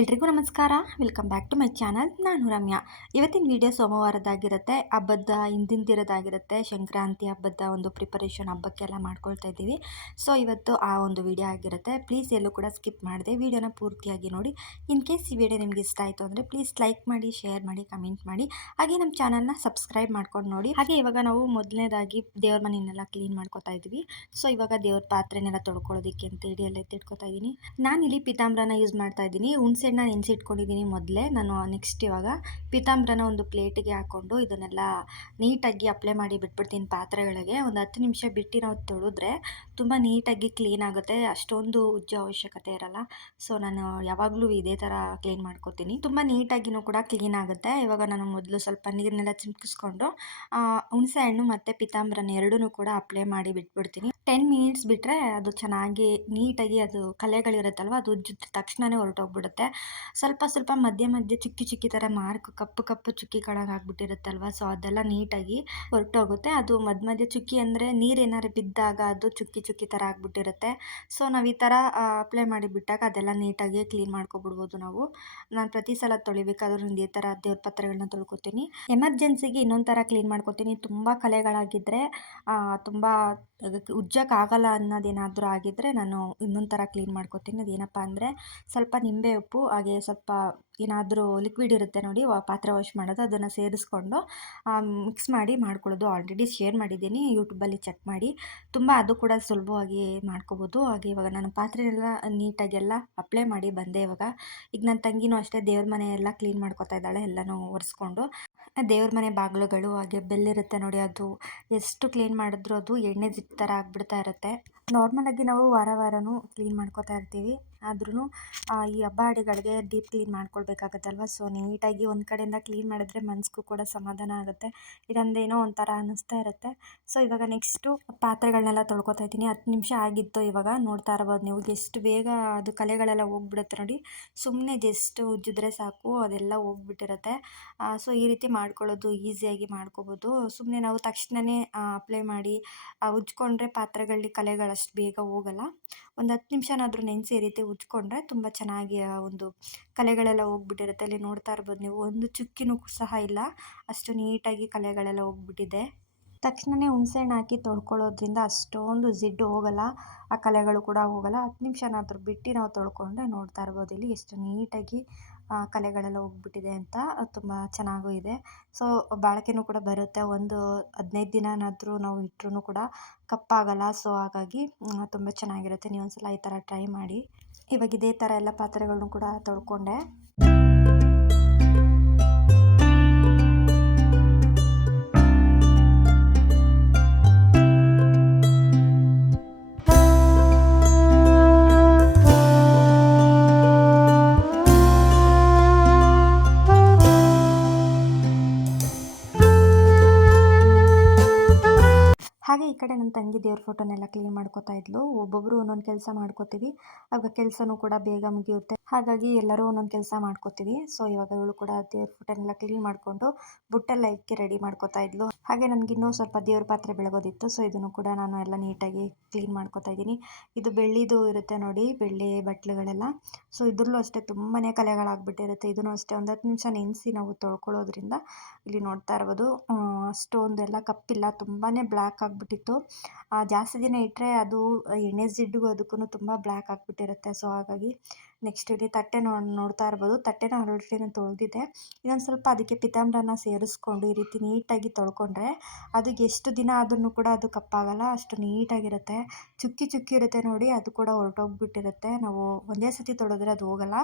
ಎಲ್ರಿಗೂ ನಮಸ್ಕಾರ. Welcome back to my channel. ನಾನು ರಮ್ಯಾ. ಇವತ್ತಿನ ವಿಡಿಯೋ ಸೋಮವಾರದಾಗಿರುತ್ತೆ. ಹಬ್ಬದ ಹಿಂದಿನ ದಿನದಾಗಿರುತ್ತೆ. ಸಂಕ್ರಾಂತಿ ಹಬ್ಬದ ಒಂದು ಪ್ರಿಪರೇಷನ್ ಹಬ್ಬಕ್ಕೆಲ್ಲ ಮಾಡ್ಕೊಳ್ತಾ ಇದ್ದೀವಿ. ಸೊ ಇವತ್ತು ಆ ಒಂದು ವಿಡಿಯೋ ಆಗಿರುತ್ತೆ. ಪ್ಲೀಸ್ ಎಲ್ಲೂ ಕೂಡ ಸ್ಕಿಪ್ ಮಾಡಿದೆ ವಿಡಿಯೋನ ಪೂರ್ತಿಯಾಗಿ ನೋಡಿ. ಇನ್ ಕೇಸ್ ಈ ವಿಡಿಯೋ ನಿಮ್ಗೆ ಇಷ್ಟ ಆಯಿತು ಅಂದರೆ ಪ್ಲೀಸ್ ಲೈಕ್ ಮಾಡಿ, ಶೇರ್ ಮಾಡಿ, ಕಮೆಂಟ್ ಮಾಡಿ. ಹಾಗೆ ನಮ್ಮ ಚಾನಲ್ನ ಸಬ್ಸ್ಕ್ರೈಬ್ ಮಾಡ್ಕೊಂಡು ನೋಡಿ. ಹಾಗೆ ಇವಾಗ ನಾವು ಮೊದಲನೇದಾಗಿ ದೇವ್ರ ಮನೆಯನ್ನೆಲ್ಲ ಕ್ಲೀನ್ ಮಾಡ್ಕೊತಾ ಇದ್ವಿ. ಸೊ ಇವಾಗ ದೇವ್ರ ಪಾತ್ರೆನೆಲ್ಲ ತೊಳ್ಕೊಳ್ಳೋದಕ್ಕೆ ಅಂತೇಳಿ ಎಲ್ಲ ಎತ್ತಿಟ್ಕೊತಾ ಇದ್ದೀನಿ. ನಾನಿಲ್ಲಿ ಪಿತಾಂಬ್ರನ ಯೂಸ್ ಮಾಡ್ತಾ ಇದ್ದೀನಿ. ಹುಣಸೆಹಣ್ಣ ನೆನೆಸಿಟ್ಕೊಂಡಿದ್ದೀನಿ ಮೊದಲೇ. ನಾನು ನೆಕ್ಸ್ಟ್ ಇವಾಗ ಪಿತಾಂಬ್ರನ ಒಂದು ಪ್ಲೇಟಿಗೆ ಹಾಕ್ಕೊಂಡು ಇದನ್ನೆಲ್ಲ ನೀಟಾಗಿ ಅಪ್ಲೈ ಮಾಡಿ ಬಿಟ್ಬಿಡ್ತೀನಿ ಪಾತ್ರೆಗಳಿಗೆ. ಒಂದು 10 ನಿಮಿಷ ಬಿಟ್ಟು ನಾವು ತೊಳೆದ್ರೆ ತುಂಬ ನೀಟಾಗಿ ಕ್ಲೀನ್ ಆಗುತ್ತೆ. ಅಷ್ಟೊಂದು ಉಜ್ಜೋ ಅವಶ್ಯಕತೆ ಇರಲ್ಲ. ಸೊ ನಾನು ಯಾವಾಗಲೂ ಇದೇ ಥರ ಕ್ಲೀನ್ ಮಾಡ್ಕೊತೀನಿ. ತುಂಬ ನೀಟಾಗಿನೂ ಕೂಡ ಕ್ಲೀನ್ ಆಗುತ್ತೆ. ಇವಾಗ ನಾನು ಮೊದಲು ಸ್ವಲ್ಪ ನೀರನ್ನೆಲ್ಲ ಚಿಮ್ಕಿಸ್ಕೊಂಡು ಹುಣಸೆ ಹಣ್ಣು ಮತ್ತು ಪಿತಾಂಬ್ರನ ಎರಡೂ ಕೂಡ ಅಪ್ಲೈ ಮಾಡಿ ಬಿಟ್ಬಿಡ್ತೀನಿ. 10 ಮಿನಿಟ್ಸ್ ಬಿಟ್ಟರೆ ಅದು ಚೆನ್ನಾಗಿ ನೀಟಾಗಿ ಅದು ಕಲೆಗಳಿರುತ್ತಲ್ವ ಅದು ಉಜ್ಜಿದ ತಕ್ಷಣವೇ ಹೊರಟೋಗ್ಬಿಡುತ್ತೆ. ಸ್ವಲ್ಪ ಮಧ್ಯೆ ಮಧ್ಯೆ ಚುಕ್ಕಿ ಥರ ಮಾರ್ಕ್ ಕಪ್ಪು ಚುಕ್ಕಿಗಳಾಗಿ ಆಗ್ಬಿಟ್ಟಿರುತ್ತಲ್ವ, ಸೊ ಅದೆಲ್ಲ ನೀಟಾಗಿ ಹೊರಟೋಗುತ್ತೆ. ಅದು ಮಧ್ಯ ಚುಕ್ಕಿ ಅಂದರೆ ನೀರೇನಾರು ಬಿದ್ದಾಗ ಅದು ಚುಕ್ಕಿ ಥರ ಆಗ್ಬಿಟ್ಟಿರುತ್ತೆ. ಸೊ ನಾವು ಈ ಥರ ಅಪ್ಲೈ ಮಾಡಿ ಬಿಟ್ಟಾಗ ಅದೆಲ್ಲ ನೀಟಾಗಿ ಕ್ಲೀನ್ ಮಾಡ್ಕೊಬಿಡ್ಬೋದು ನಾವು. ನಾನು ಪ್ರತಿ ಸಲ ತೊಳಿಬೇಕಾದ್ರೂ ಇದೇ ಥರ ದೇವ್ರ ಪಾತ್ರೆಗಳನ್ನ ತೊಳ್ಕೊತೀನಿ. ಎಮರ್ಜೆನ್ಸಿಗೆ ಇನ್ನೊಂದು ಥರ ಕ್ಲೀನ್ ಮಾಡ್ಕೊತೀನಿ. ತುಂಬ ಕಲೆಗಳಾಗಿದ್ದರೆ ತುಂಬ ಉಜ್ಜೋಕ್ಕಾಗಲ್ಲ ಅನ್ನೋದೇನಾದರೂ ಆಗಿದ್ದರೆ ನಾನು ಇನ್ನೊಂದು ಥರ ಕ್ಲೀನ್ ಮಾಡ್ಕೊತೀನಿ. ಅದೇನಪ್ಪ ಅಂದರೆ ಸ್ವಲ್ಪ ನಿಂಬೆ ಉಪ್ಪು ಹಾಗೆ ಸ್ವಲ್ಪ ಏನಾದರೂ ಲಿಕ್ವಿಡ್ ಇರುತ್ತೆ ನೋಡಿ ಪಾತ್ರೆ ವಾಶ್ ಮಾಡೋದು, ಅದನ್ನು ಸೇರಿಸ್ಕೊಂಡು ಮಿಕ್ಸ್ ಮಾಡಿ ಮಾಡ್ಕೊಳ್ಳೋದು. ಆಲ್ರೆಡಿ ಶೇರ್ ಮಾಡಿದ್ದೀನಿ, ಯೂಟ್ಯೂಬಲ್ಲಿ ಚೆಕ್ ಮಾಡಿ. ತುಂಬ ಅದು ಕೂಡ ಸುಲಭವಾಗಿ ಮಾಡ್ಕೋಬೋದು. ಹಾಗೆ ಇವಾಗ ನಾನು ಪಾತ್ರೆನೆಲ್ಲ ನೀಟಾಗೆಲ್ಲ ಅಪ್ಲೈ ಮಾಡಿ ಬಂದೆ. ಇವಾಗ ಈಗ ನನ್ನ ತಂಗಿನೂ ಅಷ್ಟೇ ದೇವ್ರ ಮನೆ ಎಲ್ಲ ಕ್ಲೀನ್ ಮಾಡ್ಕೊತಾ ಇದ್ದಾಳೆ, ಎಲ್ಲನೂ ಒರೆಸ್ಕೊಂಡು. ದೇವ್ರ ಮನೆ ಬಾಗಿಲುಗಳು ಹಾಗೆ ಬೆಲ್ಲಿರುತ್ತೆ ನೋಡಿ, ಅದು ಎಷ್ಟು ಕ್ಲೀನ್ ಮಾಡಿದ್ರೂ ಅದು ಎಣ್ಣೆ ಜಿಡ್ಡು ಥರ ಆಗಿಬಿಡ್ತಾ ಇರುತ್ತೆ. ನಾರ್ಮಲಾಗಿ ನಾವು ವಾರನೂ ಕ್ಲೀನ್ ಮಾಡ್ಕೊತಾ ಇರ್ತೀವಿ, ಆದ್ರೂ ಈ ಹಬ್ಬ ಹಡಿಗಳಿಗೆ ಡೀಪ್ ಕ್ಲೀನ್ ಮಾಡ್ಕೊಳ್ಬೇಕಾಗತ್ತಲ್ವ. ಸೊ ನೀಟಾಗಿ ಒಂದು ಕಡೆಯಿಂದ ಕ್ಲೀನ್ ಮಾಡಿದ್ರೆ ಮನಸ್ಗೂ ಕೂಡ ಸಮಾಧಾನ ಆಗುತ್ತೆ. ಇದೊಂದೇನೋ ಒಂಥರ ಅನ್ನಿಸ್ತಾ ಇರುತ್ತೆ. ಸೊ ಇವಾಗ ನೆಕ್ಸ್ಟು ಪಾತ್ರೆಗಳನ್ನೆಲ್ಲ ತೊಳ್ಕೊತಾ ಇದ್ದೀನಿ. 10 ನಿಮಿಷ ಆಗಿತ್ತು. ಇವಾಗ ನೋಡ್ತಾ ಇರ್ಬೋದು ನೀವು ಎಷ್ಟು ಬೇಗ ಅದು ಕಲೆಗಳೆಲ್ಲ ಹೋಗ್ಬಿಡುತ್ತೆ ನೋಡಿ. ಸುಮ್ಮನೆ ಜಸ್ಟ್ ಉಜ್ಜಿದ್ರೆ ಸಾಕು, ಅದೆಲ್ಲ ಹೋಗ್ಬಿಟ್ಟಿರುತ್ತೆ. ಸೊ ಈ ರೀತಿ ಮಾಡ್ಕೊಳ್ಳೋದು ಈಸಿಯಾಗಿ ಮಾಡ್ಕೋಬೋದು. ಸುಮ್ಮನೆ ನಾವು ತಕ್ಷಣವೇ ಅಪ್ಲೈ ಮಾಡಿ ಉಜ್ಕೊಂಡ್ರೆ ಪಾತ್ರೆಗಳಲ್ಲಿ ಕಲೆಗಳಷ್ಟು ಬೇಗ ಹೋಗಲ್ಲ. ಒಂದು 10 ನಿಮಿಷನಾದರೂ ನೆನೆಸಿ ಈ ರೀತಿ ಉಜ್ಕೊಂಡ್ರೆ ತುಂಬ ಚೆನ್ನಾಗಿ ಒಂದು ಕಲೆಗಳೆಲ್ಲ ಹೋಗ್ಬಿಟ್ಟಿರುತ್ತೆ. ಅಲ್ಲಿ ನೋಡ್ತಾ ಇರ್ಬೋದು ನೀವು, ಒಂದು ಚುಕ್ಕಿನೂ ಸಹ ಇಲ್ಲ, ಅಷ್ಟು ನೀಟಾಗಿ ಕಲೆಗಳೆಲ್ಲ ಹೋಗ್ಬಿಟ್ಟಿದೆ. ತಕ್ಷಣವೇ ಹುಣಸೆಹಣ್ಣು ಹಾಕಿ ತೊಳ್ಕೊಳ್ಳೋದ್ರಿಂದ ಅಷ್ಟೊಂದು ಜಿಡ್ಡು ಹೋಗಲ್ಲ, ಆ ಕಲೆಗಳು ಕೂಡ ಹೋಗಲ್ಲ. 10 ನಿಮಿಷನಾದರೂ ಬಿಟ್ಟು ನಾವು ತೊಳ್ಕೊಂಡ್ರೆ ನೋಡ್ತಾ ಇರ್ಬೋದು ಇಲ್ಲಿ ಎಷ್ಟು ನೀಟಾಗಿ ಕಲೆಗಳೆಲ್ಲ ಹೋಗ್ಬಿಟ್ಟಿದೆ ಅಂತ. ತುಂಬ ಚೆನ್ನಾಗೂ ಇದೆ. ಸೊ ಬಾಳಿಕೆನೂ ಕೂಡ ಬರುತ್ತೆ. ಒಂದು 15 ದಿನನಾದರೂ ನಾವು ಇಟ್ಟರೂ ಕೂಡ ಕಪ್ಪಾಗಲ್ಲ. ಸೊ ಹಾಗಾಗಿ ತುಂಬ ಚೆನ್ನಾಗಿರುತ್ತೆ. ನೀವು ಒಂದ್ಸಲ ಈ ಥರ ಟ್ರೈ ಮಾಡಿ. ಇವಾಗ ಇದೇ ಥರ ಎಲ್ಲ ಪಾತ್ರೆಗಳನ್ನು ಕೂಡ ತೊಳ್ಕೊಂಡೆ. ಹಾಗೆ ಈ ಕಡೆ ನನ್ನ ತಂಗಿ ದೇವ್ರ ಫೋಟೋನೆಲ್ಲ ಕ್ಲೀನ್ ಮಾಡ್ಕೋತಾ ಇದ್ಲು. ಒಬ್ಬೊಬ್ಬರು ಒಂದೊಂದು ಕೆಲಸ ಮಾಡ್ಕೋತೀವಿ, ಆಗ ಕೆಲಸನೂ ಕೂಡ ಬೇಗ ಮುಗಿಯುತ್ತೆ. ಹಾಗಾಗಿ ಎಲ್ಲರೂ ಒಂದೊಂದು ಕೆಲಸ ಮಾಡ್ಕೋತೀವಿ. ಸೊ ಇವಾಗ ಇವಳು ಕೂಡ ದೇವ್ರ ಫೋಟೋನೆಲ್ಲ ಕ್ಲೀನ್ ಮಾಡಿಕೊಂಡು ಬುಟ್ಟೆಲ್ಲ ಇಕ್ಕಿ ರೆಡಿ ಮಾಡ್ಕೋತಾ ಇದ್ಲು. ಹಾಗೆ ನನಗಿನ್ನೂ ಸ್ವಲ್ಪ ದೇವ್ರ ಪಾತ್ರೆ ಬೆಳಗೋದಿತ್ತು. ಸೊ ಇದನ್ನು ಕೂಡ ನಾನು ಎಲ್ಲ ನೀಟಾಗಿ ಕ್ಲೀನ್ ಮಾಡ್ಕೋತಾ ಇದ್ದೀನಿ. ಇದು ಬೆಳ್ಳಿದು ಇರುತ್ತೆ ನೋಡಿ, ಬೆಳ್ಳಿ ಬಟ್ಲುಗಳೆಲ್ಲ. ಸೊ ಇದ್ರಲ್ಲೂ ಅಷ್ಟೇ ತುಂಬಾ ಕಲೆಗಳಾಗ್ಬಿಟ್ಟಿರುತ್ತೆ. ಇದನ್ನು ಅಷ್ಟೇ ಒಂದು 10 ನಿಮಿಷ ನೆನೆಸಿ ನಾವು ತೊಳ್ಕೊಳ್ಳೋದ್ರಿಂದ ಇಲ್ಲಿ ನೋಡ್ತಾ ಇರ್ಬೋದು ಅಷ್ಟೊಂದೆಲ್ಲ ಕಪ್ಪಿಲ್ಲ, ತುಂಬಾ ಬ್ಲ್ಯಾಕ್ ಆಗಿಬಿಟ್ಟಿತ್ತು. ಜಾಸ್ತಿ ದಿನ ಇಟ್ಟರೆ ಅದು ಎಣ್ಣೆ ಜಿಡ್ಡಿಗೂ ಅದಕ್ಕೂ ತುಂಬ ಬ್ಲ್ಯಾಕ್ ಆಗಿಬಿಟ್ಟಿರುತ್ತೆ. ಸೊ ಹಾಗಾಗಿ ನೆಕ್ಸ್ಟ್ ಇಲ್ಲಿ ತಟ್ಟೆ ನೋಡ್ತಾ ಇರ್ಬೋದು, ತಟ್ಟೆನ ಆಲ್ರೆಡಿ ನಾನು ತೊಳೆದಿದ್ದೆ. ಇನ್ನೊಂದು ಸ್ವಲ್ಪ ಅದಕ್ಕೆ ಪಿತಾಂಬ್ರನ ಸೇರಿಸ್ಕೊಂಡು ಈ ರೀತಿ ನೀಟಾಗಿ ತೊಳ್ಕೊಂಡ್ರೆ ಅದಕ್ಕೆ ಎಷ್ಟು ದಿನ ಆದ್ರೂ ಕೂಡ ಅದು ಕಪ್ಪಾಗಲ್ಲ, ಅಷ್ಟು ನೀಟಾಗಿರುತ್ತೆ. ಚುಕ್ಕಿ ಇರುತ್ತೆ ನೋಡಿ, ಅದು ಕೂಡ ಹೊರಟೋಗ್ಬಿಟ್ಟಿರುತ್ತೆ. ನಾವು ಒಂದೇ ಸತಿ ತೊಳೆದ್ರೆ ಅದು ಹೋಗಲ್ಲ.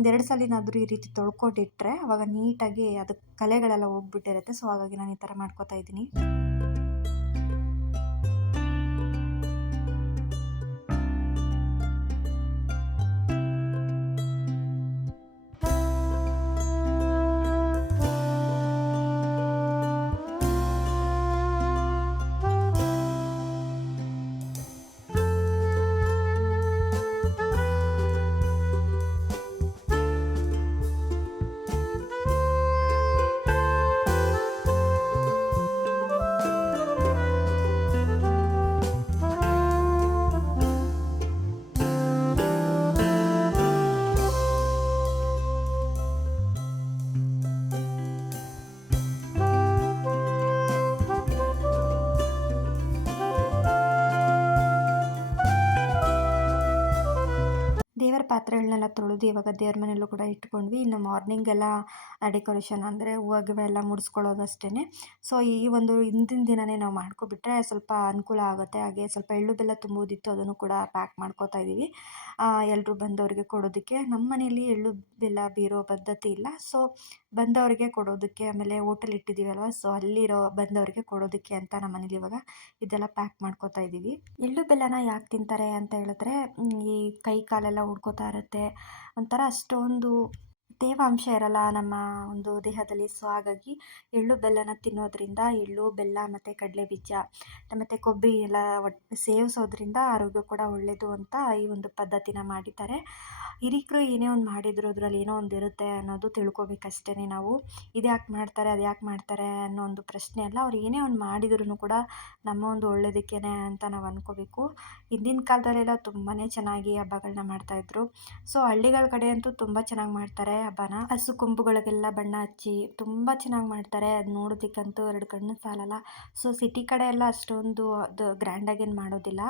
1-2 ಸಲಿನಾದರೂ ಈ ರೀತಿ ತೊಳ್ಕೊಂಡಿಟ್ರೆ ಅವಾಗ ನೀಟಾಗಿ ಅದು ಕಲೆಗಳೆಲ್ಲ ಹೋಗ್ಬಿಟ್ಟಿರುತ್ತೆ. ಸೊ ಹಾಗಾಗಿ ನಾನು ಈ ಥರ ಮಾಡ್ಕೋತಾ ಇದ್ದೀನಿ. ಪಾತ್ರೆಗಳನ್ನೆಲ್ಲ ತೊಳೆದು ಇವಾಗ ದೇವ್ರ ಮನೆಯಲ್ಲೂ ಕೂಡ ಇಟ್ಕೊಂಡ್ವಿ. ಇನ್ನು ಮಾರ್ನಿಂಗೆಲ್ಲ ಡೆಕೋರೇಷನ್ ಅಂದರೆ ಹೂವು ಗಿವ ಎಲ್ಲ ಮುಡಿಸ್ಕೊಳ್ಳೋದು ಅಷ್ಟೇ. ಸೊ ಈ ಒಂದು ಹಿಂದಿನ ದಿನವೇ ನಾವು ಮಾಡ್ಕೊಬಿಟ್ರೆ ಸ್ವಲ್ಪ ಅನುಕೂಲ ಆಗುತ್ತೆ. ಹಾಗೆ ಸ್ವಲ್ಪ ಎಳ್ಳು ಬೆಲ್ಲ ತುಂಬುವುದಿತ್ತು, ಅದನ್ನು ಕೂಡ ಪ್ಯಾಕ್ ಮಾಡ್ಕೋತಾ ಇದ್ದೀವಿ ಎಲ್ಲರೂ ಬಂದವರಿಗೆ ಕೊಡೋದಕ್ಕೆ. ನಮ್ಮ ಮನೆಯಲ್ಲಿ ಎಳ್ಳು ಬೆಲ್ಲ ಬೀರೋ ಪದ್ಧತಿ ಇಲ್ಲ. ಸೊ ಬಂದವರಿಗೆ ಕೊಡೋದಕ್ಕೆ, ಆಮೇಲೆ ಹೋಟೆಲ್ ಇಟ್ಟಿದ್ದೀವಲ್ವ, ಸೊ ಅಲ್ಲಿರೋ ಬಂದವರಿಗೆ ಕೊಡೋದಕ್ಕೆ ಅಂತ ನಮ್ಮ ಮನೇಲಿ ಇವಾಗ ಇದೆಲ್ಲ ಪ್ಯಾಕ್ ಮಾಡ್ಕೋತಾ ಇದ್ದೀವಿ. ಎಳ್ಳು ಬೆಲ್ಲನ ಯಾಕೆ ತಿಂತಾರೆ ಅಂತ ಹೇಳಿದ್ರೆ ಈ ಕೈ ಕಾಲೆಲ್ಲ ಉಡ್ಕೋತಾ ಇರುತ್ತೆ, ಒಂಥರ ಅಷ್ಟೊಂದು ತೇವಾಂಶ ಇರಲ್ಲ ನಮ್ಮ ಒಂದು ದೇಹದಲ್ಲಿ. ಸೊ ಹಾಗಾಗಿ ಎಳ್ಳು ಬೆಲ್ಲನ ತಿನ್ನೋದ್ರಿಂದ, ಎಳ್ಳು ಬೆಲ್ಲ ಮತ್ತು ಕಡಲೆ ಬೀಜ ಮತ್ತು ಕೊಬ್ಬರಿ ಎಲ್ಲ ಒಟ್ಟು ಸೇವಿಸೋದ್ರಿಂದ ಆರೋಗ್ಯ ಕೂಡ ಒಳ್ಳೆಯದು ಅಂತ ಈ ಒಂದು ಪದ್ಧತಿನ ಮಾಡಿದ್ದಾರೆ. ಹಿರೀಕರು ಏನೇ ಒಂದು ಮಾಡಿದ್ರು ಅದರಲ್ಲಿ ಏನೋ ಒಂದು ಇರುತ್ತೆ ಅನ್ನೋದು ತಿಳ್ಕೊಬೇಕಷ್ಟೇ ನಾವು. ಇದು ಯಾಕೆ ಮಾಡ್ತಾರೆ, ಅದು ಯಾಕೆ ಮಾಡ್ತಾರೆ ಅನ್ನೋ ಒಂದು ಪ್ರಶ್ನೆ ಅಲ್ಲ. ಅವ್ರು ಏನೇ ಒಂದು ಮಾಡಿದ್ರು ಕೂಡ ನಮ್ಮ ಒಂದು ಒಳ್ಳೆಯದಕ್ಕೇನೆ ಅಂತ ನಾವು ಅಂದ್ಕೋಬೇಕು. ಹಿಂದಿನ ಕಾಲದಲ್ಲೆಲ್ಲ ತುಂಬಾ ಚೆನ್ನಾಗಿ ಹಬ್ಬಗಳನ್ನ ಮಾಡ್ತಾಯಿದ್ರು. ಸೊ ಹಳ್ಳಿಗಳ ಕಡೆ ಅಂತೂ ತುಂಬ ಚೆನ್ನಾಗಿ ಮಾಡ್ತಾರೆ ಹಬ್ಬನ. ಹಸು ಕೊಂಬುಗಳಿಗೆಲ್ಲ ಬಣ್ಣ ಹಚ್ಚಿ ತುಂಬ ಚೆನ್ನಾಗಿ ಮಾಡ್ತಾರೆ. ಅದು ನೋಡೋದಕ್ಕಂತೂ ಎರಡು ಕಣ್ಣು ಸಾಲಲ್ಲ. ಸೊ ಸಿಟಿ ಕಡೆ ಎಲ್ಲ ಅಷ್ಟೊಂದು ಅದು ಗ್ರ್ಯಾಂಡಾಗೇನು ಮಾಡೋದಿಲ್ಲ.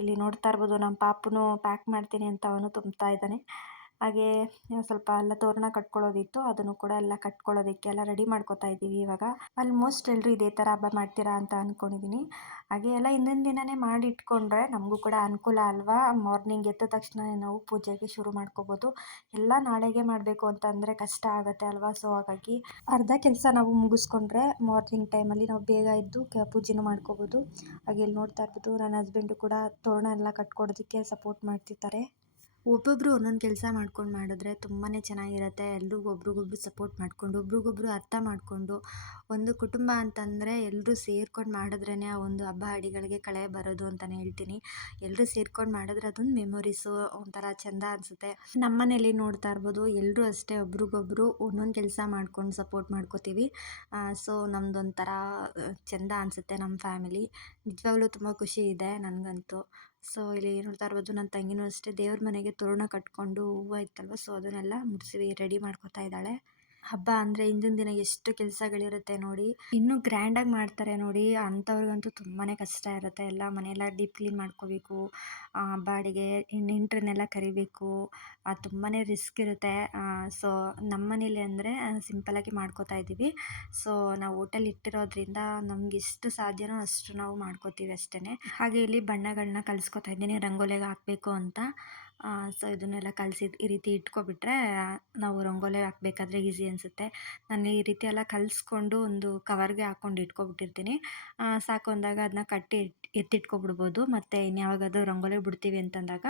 ಇಲ್ಲಿ ನೋಡ್ತಾ ಇರ್ಬೋದು, ನಮ್ಮ ಪಾಪುನು ಪ್ಯಾಕ್ ಮಾಡ್ತೀನಿ ಅಂತ ಅವನು ತುಂಬ್ತಾ ಇದ್ದಾನೆ. ಹಾಗೇ ಸ್ವಲ್ಪ ಎಲ್ಲ ತೋರಣ ಕಟ್ಕೊಳ್ಳೋದಿತ್ತು, ಅದನ್ನು ಕೂಡ ಎಲ್ಲ ಕಟ್ಕೊಳ್ಳೋದಕ್ಕೆ ಎಲ್ಲ ರೆಡಿ ಮಾಡ್ಕೊತಾ ಇದ್ದೀವಿ ಇವಾಗ. ಆಲ್ಮೋಸ್ಟ್ ಎಲ್ಲರೂ ಇದೇ ಥರ ಹಬ್ಬ ಮಾಡ್ತೀರಾ ಅಂತ ಅಂದ್ಕೊಂಡಿದ್ದೀನಿ. ಹಾಗೆ ಎಲ್ಲ ಹಿಂದಿನ ದಿನವೇ ಮಾಡಿ ಇಟ್ಕೊಂಡ್ರೆ ನಮಗೂ ಕೂಡ ಅನುಕೂಲ ಅಲ್ವಾ. ಮಾರ್ನಿಂಗ್ ಎದ್ದ ತಕ್ಷಣವೇ ನಾವು ಪೂಜೆಗೆ ಶುರು ಮಾಡ್ಕೋಬೋದು. ಎಲ್ಲ ನಾಳೆಗೆ ಮಾಡಬೇಕು ಅಂತಂದರೆ ಕಷ್ಟ ಆಗುತ್ತೆ ಅಲ್ವಾ. ಸೊ ಹಾಗಾಗಿ ಅರ್ಧ ಕೆಲಸ ನಾವು ಮುಗಿಸ್ಕೊಂಡ್ರೆ ಮಾರ್ನಿಂಗ್ ಟೈಮಲ್ಲಿ ನಾವು ಬೇಗ ಎದ್ದು ಪೂಜೆನೂ ಮಾಡ್ಕೋಬೋದು. ಹಾಗೆ ಇಲ್ಲಿ ನೋಡ್ತಾ ಇರ್ಬೋದು, ನನ್ನ ಹಸ್ಬೆಂಡು ಕೂಡ ತೋರಣ ಎಲ್ಲ ಕಟ್ಕೊಡೋದಕ್ಕೆ ಸಪೋರ್ಟ್ ಮಾಡ್ತಿರ್ತಾರೆ. ಒಬ್ಬೊಬ್ಬರು ಒಂದೊಂದು ಕೆಲಸ ಮಾಡ್ಕೊಂಡು ಮಾಡಿದ್ರೆ ತುಂಬಾ ಚೆನ್ನಾಗಿರುತ್ತೆ. ಎಲ್ರಿಗೂ ಒಬ್ರಿಗೊಬ್ರು ಸಪೋರ್ಟ್ ಮಾಡಿಕೊಂಡು, ಒಬ್ರಿಗೊಬ್ರು ಅರ್ಥ ಮಾಡಿಕೊಂಡು, ಒಂದು ಕುಟುಂಬ ಅಂತಂದರೆ ಎಲ್ಲರೂ ಸೇರ್ಕೊಂಡು ಮಾಡಿದ್ರೇ ಆ ಒಂದು ಹಬ್ಬ ಹಡಿಗಳಿಗೆ ಕಳೆ ಬರೋದು ಅಂತಲೇ ಹೇಳ್ತೀನಿ. ಎಲ್ಲರೂ ಸೇರ್ಕೊಂಡು ಮಾಡಿದ್ರೆ ಅದೊಂದು ಮೆಮೊರೀಸು ಒಂಥರ ಚೆಂದ ಅನಿಸುತ್ತೆ. ನಮ್ಮ ಮನೇಲಿ ನೋಡ್ತಾ ಇರ್ಬೋದು, ಎಲ್ಲರೂ ಅಷ್ಟೇ ಒಬ್ರಿಗೊಬ್ರು ಒಂದೊಂದು ಕೆಲಸ ಮಾಡ್ಕೊಂಡು ಸಪೋರ್ಟ್ ಮಾಡ್ಕೋತೀವಿ. ಸೊ ನಮ್ಮದೊಂಥರ ಚೆಂದ ಅನಿಸುತ್ತೆ ನಮ್ಮ ಫ್ಯಾಮಿಲಿ. ನಿಜವಾಗ್ಲೂ ತುಂಬ ಖುಷಿ ಇದೆ ನನಗಂತೂ. ಸೊ ಇಲ್ಲಿ ನೋಡ್ತಾ ಇರ್ಬೋದು, ನನ್ನ ತಂಗಿನೂ ಅಷ್ಟೇ ದೇವ್ರ ಮನೆಗೆ ತೋರಣ ಕಟ್ಕೊಂಡು ಹೂವು ಇತ್ತಲ್ವ, ಸೊ ಅದನ್ನೆಲ್ಲ ಮುಡಿಸಿ ರೆಡಿ ಮಾಡ್ಕೊತಾ ಇದ್ದಾಳೆ. ಹಬ್ಬ ಅಂದರೆ ಹಿಂದಿನ ದಿನ ಎಷ್ಟು ಕೆಲಸಗಳಿರುತ್ತೆ ನೋಡಿ. ಇನ್ನೂ ಗ್ರ್ಯಾಂಡಾಗಿ ಮಾಡ್ತಾರೆ ನೋಡಿ, ಅಂಥವ್ರಿಗಂತೂ ತುಂಬಾ ಕಷ್ಟ ಇರುತ್ತೆ. ಎಲ್ಲ ಮನೆಯೆಲ್ಲ ಡೀಪ್ ಕ್ಲೀನ್ ಮಾಡ್ಕೋಬೇಕು, ಬಾಡಿಗೆ ನೆಂಟ್ರನ್ನೆಲ್ಲ ಕರಿಬೇಕು, ತುಂಬಾ ರಿಸ್ಕ್ ಇರುತ್ತೆ. ಸೊ ನಮ್ಮ ಮನೇಲಿ ಅಂದರೆ ಸಿಂಪಲಾಗಿ ಮಾಡ್ಕೋತಾ ಇದ್ದೀವಿ. ಸೊ ನಾವು ಹೋಟೆಲ್ ಇಟ್ಟಿರೋದ್ರಿಂದ ನಮ್ಗೆ ಎಷ್ಟು ಸಾಧ್ಯನೋ ಅಷ್ಟು ನಾವು ಮಾಡ್ಕೋತೀವಿ ಅಷ್ಟೇ. ಹಾಗೆ ಇಲ್ಲಿ ಬಣ್ಣಗಳನ್ನ ಕಲಿಸ್ಕೊತಾ ಇದ್ದೀನಿ ರಂಗೋಲಿಗೆ ಹಾಕಬೇಕು ಅಂತ. ಸೊ ಇದನ್ನೆಲ್ಲ ಕಲಸಿ ಈ ರೀತಿ ಇಟ್ಕೊಬಿಟ್ರೆ ನಾವು ರಂಗೋಲಿ ಹಾಕಬೇಕಾದ್ರೆ ಈಸಿ ಅನಿಸುತ್ತೆ. ನಾನು ಈ ರೀತಿ ಎಲ್ಲ ಕಲಿಸ್ಕೊಂಡು ಒಂದು ಕವರ್ಗೆ ಹಾಕ್ಕೊಂಡು ಇಟ್ಕೊಬಿಟ್ಟಿರ್ತೀನಿ. ಸಾಕು ಅಂದಾಗ ಅದನ್ನ ಕಟ್ಟಿ ಎತ್ತಿಟ್ಕೊಬಿಡ್ಬೋದು. ಮತ್ತು ಇನ್ಯಾವಾಗಾದರೂ ರಂಗೋಲಿ ಬಿಡ್ತೀವಿ ಅಂತಂದಾಗ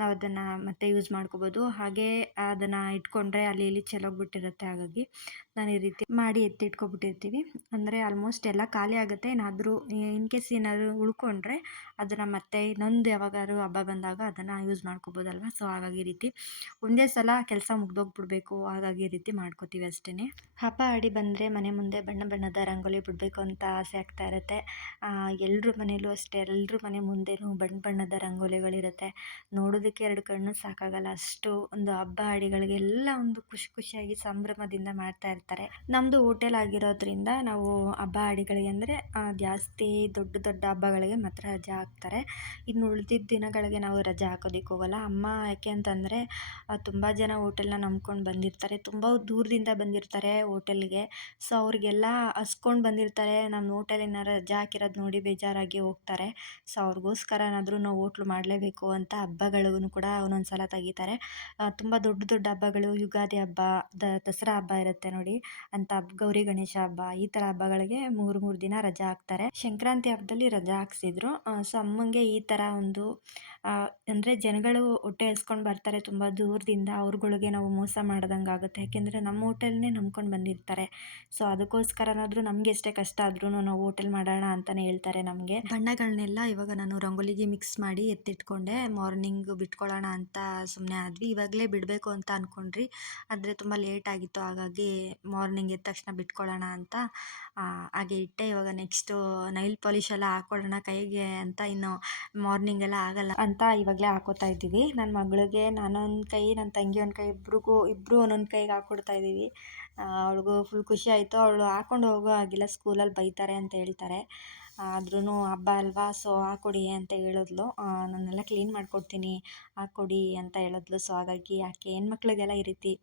ನಾವು ಅದನ್ನು ಮತ್ತೆ ಯೂಸ್ ಮಾಡ್ಕೋಬೋದು. ಹಾಗೇ ಅದನ್ನು ಇಟ್ಕೊಂಡ್ರೆ ಅಲ್ಲಿ ಇಲ್ಲಿ ಚೆಲ್ಲೋಗ್ಬಿಟ್ಟಿರುತ್ತೆ. ಹಾಗಾಗಿ ನಾನು ಈ ರೀತಿ ಮಾಡಿ ಎತ್ತಿಟ್ಕೊಬಿಟ್ಟಿರ್ತೀವಿ. ಅಂದರೆ ಆಲ್ಮೋಸ್ಟ್ ಎಲ್ಲ ಖಾಲಿ ಆಗುತ್ತೆ. ಏನಾದರೂ ಇನ್ ಕೇಸ್ ಏನಾದರೂ ಉಳ್ಕೊಂಡ್ರೆ ಅದನ್ನು ಮತ್ತೆ ಇನ್ನೊಂದು ಯಾವಾಗಾದ್ರು ಹಬ್ಬ ಬಂದಾಗ ಅದನ್ನು ಯೂಸ್ ಮಾಡ್ಕೋಬೋದಲ್ವ. ಸೊ ಹಾಗಾಗಿ ಈ ರೀತಿ ಒಂದೇ ಸಲ ಕೆಲಸ ಮುಗ್ದೋಗ್ಬಿಡ್ಬೇಕು, ಹಾಗಾಗಿ ಈ ರೀತಿ ಮಾಡ್ಕೋತೀವಿ ಅಷ್ಟೇ. ಹಬ್ಬ ಆಡಿ ಬಂದರೆ ಮನೆ ಮುಂದೆ ಬಣ್ಣ ಬಣ್ಣದ ರಂಗೋಲಿ ಬಿಡಬೇಕು ಅಂತ ಆಸೆ ಆಗ್ತಾ ಇರುತ್ತೆ. ಎಲ್ಲರ ಮನೇಲೂ ಅಷ್ಟೇ, ಎಲ್ಲರ ಮನೆ ಮುಂದೆನೂ ಬಣ್ಣ ಬಣ್ಣದ ರಂಗೋಲಿಗಳಿರುತ್ತೆ. ನೋಡೋದಕ್ಕೆ ಎರಡು ಕಣ್ಣು ಸಾಕಾಗಲ್ಲ, ಅಷ್ಟು ಒಂದು ಹಬ್ಬ ಆಡಿಗಳಿಗೆಲ್ಲ ಒಂದು ಖುಷಿ ಖುಷಿಯಾಗಿ ಸಂಭ್ರಮದಿಂದ ಮಾಡ್ತಾ ಇರ್ತಾರೆ. ನಮ್ಮದು ಹೋಟೆಲ್ ಆಗಿರೋದ್ರಿಂದ ನಾವು ಹಬ್ಬ ಆಡಿಗಳಿಗೆ ಅಂದರೆ ಜಾಸ್ತಿ ದೊಡ್ಡ ದೊಡ್ಡ ಹಬ್ಬಗಳಿಗೆ ಮಾತ್ರ ರಜೆ ಹಾಕ್ತಾರೆ. ಇನ್ನು ಉಳಿದಿದ್ದ ದಿನಗಳಿಗೆ ನಾವು ರಜೆ ಹಾಕೋದಕ್ಕೆ ಹೋಗಲ್ಲ. ಅಮ್ಮ ಯಾಕೆ ಅಂತಂದರೆ ತುಂಬ ಜನ ಹೋಟೆಲ್ನ ನಂಬ್ಕೊಂಡು ಬಂದಿರ್ತಾರೆ, ತುಂಬ ದೂರದಿಂದ ಬಂದಿರ್ತಾರೆ ಹೋಟೆಲ್ಗೆ. ಸೊ ಅವ್ರಿಗೆಲ್ಲ ಹಸ್ಕೊಂಡು ಬಂದಿರ್ತಾರೆ, ನಮ್ಮ ಹೋಟೆಲಿನ ರಜೆ ಹಾಕಿರೋದು ನೋಡಿ ಬೇಜಾರಾಗಿ ಹೋಗ್ತಾರೆ. ಸೊ ಅವ್ರಿಗೋಸ್ಕರನಾದರೂ ನಾವು ಹೋಟ್ಲು ಮಾಡಲೇಬೇಕು ಅಂತ ಹಬ್ಬಗಳಿಗೂ ಕೂಡ ಒಂದೊಂದು ಸಲ ತೆಗಿತಾರೆ. ತುಂಬ ದೊಡ್ಡ ದೊಡ್ಡ ಹಬ್ಬಗಳು, ಯುಗಾದಿ ಹಬ್ಬ, ದಸರಾ ಹಬ್ಬ ಇರುತ್ತೆ ನೋಡಿ, ಅಂತ ಗೌರಿ ಗಣೇಶ ಹಬ್ಬ, ಈ ಥರ ಹಬ್ಬಗಳಿಗೆ 3 ದಿನ ರಜೆ ಹಾಕ್ತಾರೆ. ಸಂಕ್ರಾಂತಿ ಹಬ್ಬದಲ್ಲಿ ರಜೆ ಹಾಕ್ಸಿದ್ರು. ಸೊ ಅಮ್ಮಂಗೆ ಈ ಥರ ಒಂದು ಅಂದರೆ ಜನಗಳು ಹೊಟ್ಟೆ ಹಸ್ಕೊಂಡು ಬರ್ತಾರೆ ತುಂಬ ದೂರದಿಂದ, ಅವ್ರುಗಳಿಗೆ ನಾವು ಮೋಸ ಮಾಡ್ದಂಗೆ ಆಗುತ್ತೆ. ಯಾಕೆಂದರೆ ನಮ್ಮ ಹೋಟೆಲ್ನೇ ನಂಬ್ಕೊಂಡು ಬಂದಿರ್ತಾರೆ. ಸೊ ಅದಕ್ಕೋಸ್ಕರನಾದರೂ ನಮಗೆ ಎಷ್ಟೇ ಕಷ್ಟ ಆದ್ರೂ ನಾವು ಹೋಟೆಲ್ ಮಾಡೋಣ ಅಂತಲೇ ಹೇಳ್ತಾರೆ ನಮಗೆ. ಬಣ್ಣಗಳನ್ನೆಲ್ಲ ಇವಾಗ ನಾನು ರಂಗೋಲಿಗೆ ಮಿಕ್ಸ್ ಮಾಡಿ ಎತ್ತಿಟ್ಕೊಂಡೆ. ಮಾರ್ನಿಂಗ್ ಬಿಟ್ಕೊಳ್ಳೋಣ ಅಂತ ಸುಮ್ಮನೆ ಆದ್ವಿ. ಇವಾಗಲೇ ಬಿಡಬೇಕು ಅಂತ ಅಂದ್ಕೊಂಡ್ರಿ, ಆದರೆ ತುಂಬ ಲೇಟ್ ಆಗಿತ್ತು. ಹಾಗಾಗಿ ಮಾರ್ನಿಂಗ್ ಎದ್ದ ತಕ್ಷಣ ಬಿಟ್ಕೊಳ್ಳೋಣ ಅಂತ ಹಾಗೆ ಇಟ್ಟೆ. ಇವಾಗ ನೆಕ್ಸ್ಟು ನೈಲ್ ಪಾಲಿಶ್ ಎಲ್ಲ ಹಾಕ್ಕೊಳ್ಳೋಣ ಕೈಗೆ ಅಂತ, ಇನ್ನು ಮಾರ್ನಿಂಗ್ ಎಲ್ಲ ಆಗಲ್ಲ ಅಂತ ಇವಾಗಲೇ ಹಾಕೋತಾ ಇದ್ದೀವಿ. ನನ್ನ ಮಗಳಿಗೆ ನಾನೊಂದು ಕೈ, ನನ್ನ ತಂಗಿ ಒಂದು ಕೈ, ಇಬ್ಬರು ಒಂದೊಂದು ಕೈಗೆ ಹಾಕ್ಕೊಡ್ತಾ ಇದ್ದೀವಿ. ಅವಳಿಗೂ ಫುಲ್ ಖುಷಿ ಆಯಿತು. ಅವಳು ಹಾಕ್ಕೊಂಡು ಹೋಗೋ ಆಗಿಲ್ಲ, ಸ್ಕೂಲಲ್ಲಿ ಬೈತಾರೆ ಅಂತ ಹೇಳ್ತಾರೆ. ಆದ್ರೂ ಹಬ್ಬ ಅಲ್ವಾ ಸೊ ಹಾಕ್ಕೊಡಿ ಅಂತ ಹೇಳಿದ್ಲು. ನಾನೆಲ್ಲ ಕ್ಲೀನ್ ಮಾಡಿಕೊಡ್ತೀನಿ ಹಾಕ್ಕೊಡಿ ಅಂತ ಹೇಳಿದ್ಲು. ಸೊ ಹಾಗಾಗಿ ಆಕೆ ಹೆಣ್ಮಕ್ಳಿಗೆಲ್ಲ ಈ ರೀತಿ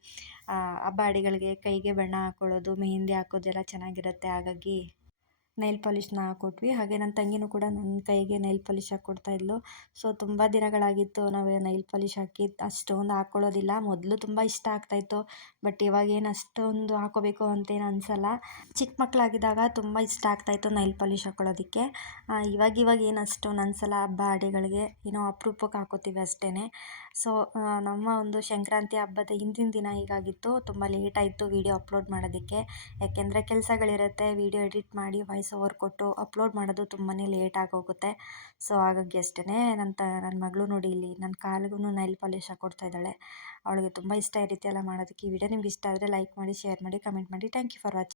ಹಬ್ಬ ಹಡಿಗಳಿಗೆ ಕೈಗೆ ಬಣ್ಣ ಹಾಕ್ಕೊಳ್ಳೋದು, ಮೆಹಂದಿ ಹಾಕೋದೆಲ್ಲ ಚೆನ್ನಾಗಿರುತ್ತೆ. ಹಾಗಾಗಿ ನೈಲ್ ಪಾಲಿಷ್ನ ಹಾಕ್ಕೊಟ್ವಿ. ಹಾಗೆ ನನ್ನ ತಂಗಿನೂ ಕೂಡ ನನ್ನ ಕೈಗೆ ನೈಲ್ ಪಾಲಿಶ್ ಹಾಕ್ಕೊಡ್ತಾ ಇದ್ಲು. ಸೊ ತುಂಬ ದಿನಗಳಾಗಿತ್ತು ನಾವು ನೈಲ್ ಪಾಲಿಶ್ ಹಾಕಿ ಅಷ್ಟೊಂದು ಹಾಕ್ಕೊಳ್ಳೋದಿಲ್ಲ. ಮೊದಲು ತುಂಬ ಇಷ್ಟ ಆಗ್ತಾಯಿತ್ತು, ಬಟ್ ಇವಾಗೇನು ಅಷ್ಟೊಂದು ಹಾಕ್ಕೋಬೇಕು ಅಂತೇನು ಅನಿಸಲ್ಲ. ಚಿಕ್ಕ ಮಕ್ಕಳಾಗಿದ್ದಾಗ ತುಂಬ ಇಷ್ಟ ಆಗ್ತಾಯಿತ್ತು ನೈಲ್ ಪಾಲಿಶ್ ಹಾಕ್ಕೊಳ್ಳೋದಕ್ಕೆ. ಇವಾಗ ಏನು ಅಷ್ಟೊಂದು ಅನಿಸಲ್ಲ. ಹಬ್ಬ ಹಡಿಗಳಿಗೆ ಏನೋ ಅಪರೂಪಕ್ಕೆ ಹಾಕ್ಕೋತೀವಿ ಅಷ್ಟೇ. ಸೊ ನಮ್ಮ ಒಂದು ಸಂಕ್ರಾಂತಿ ಹಬ್ಬದ ಹಿಂದಿನ ದಿನ ಹೀಗಾಗಿತ್ತು. ತುಂಬ ಲೇಟ್ ಆಯಿತು ವೀಡಿಯೋ ಅಪ್ಲೋಡ್ ಮಾಡೋದಕ್ಕೆ. ಯಾಕೆಂದರೆ ಕೆಲಸಗಳಿರುತ್ತೆ, ವೀಡಿಯೋ ಎಡಿಟ್ ಮಾಡಿ ವಾಯ್ಸ್ ಓವರ್ ಕೊಟ್ಟು ಅಪ್ಲೋಡ್ ಮಾಡೋದು ತುಂಬಾ ಲೇಟ್ ಆಗೋಗುತ್ತೆ. ಸೊ ಹಾಗಾಗಿ ಅಷ್ಟೇ. ನನ್ನ ಮಗಳು ನೋಡಿ ಇಲ್ಲಿ ನನ್ನ ಕಾಲಿಗೂ ನೈಲ್ ಪಾಲಿಶ್ ಹಾಕ್ಕೊಡ್ತಾ ಇದ್ದಾಳೆ. ಅವಳಿಗೆ ತುಂಬ ಇಷ್ಟ ಈ ರೀತಿ ಎಲ್ಲ ಮಾಡೋದಕ್ಕೆ. ಈ ವಿಡಿಯೋ ನಿಮ್ಗೆ ಇಷ್ಟ ಆದರೆ ಲೈಕ್ ಮಾಡಿ, ಶೇರ್ ಮಾಡಿ, ಕಮೆಂಟ್ ಮಾಡಿ. Thank you for watching.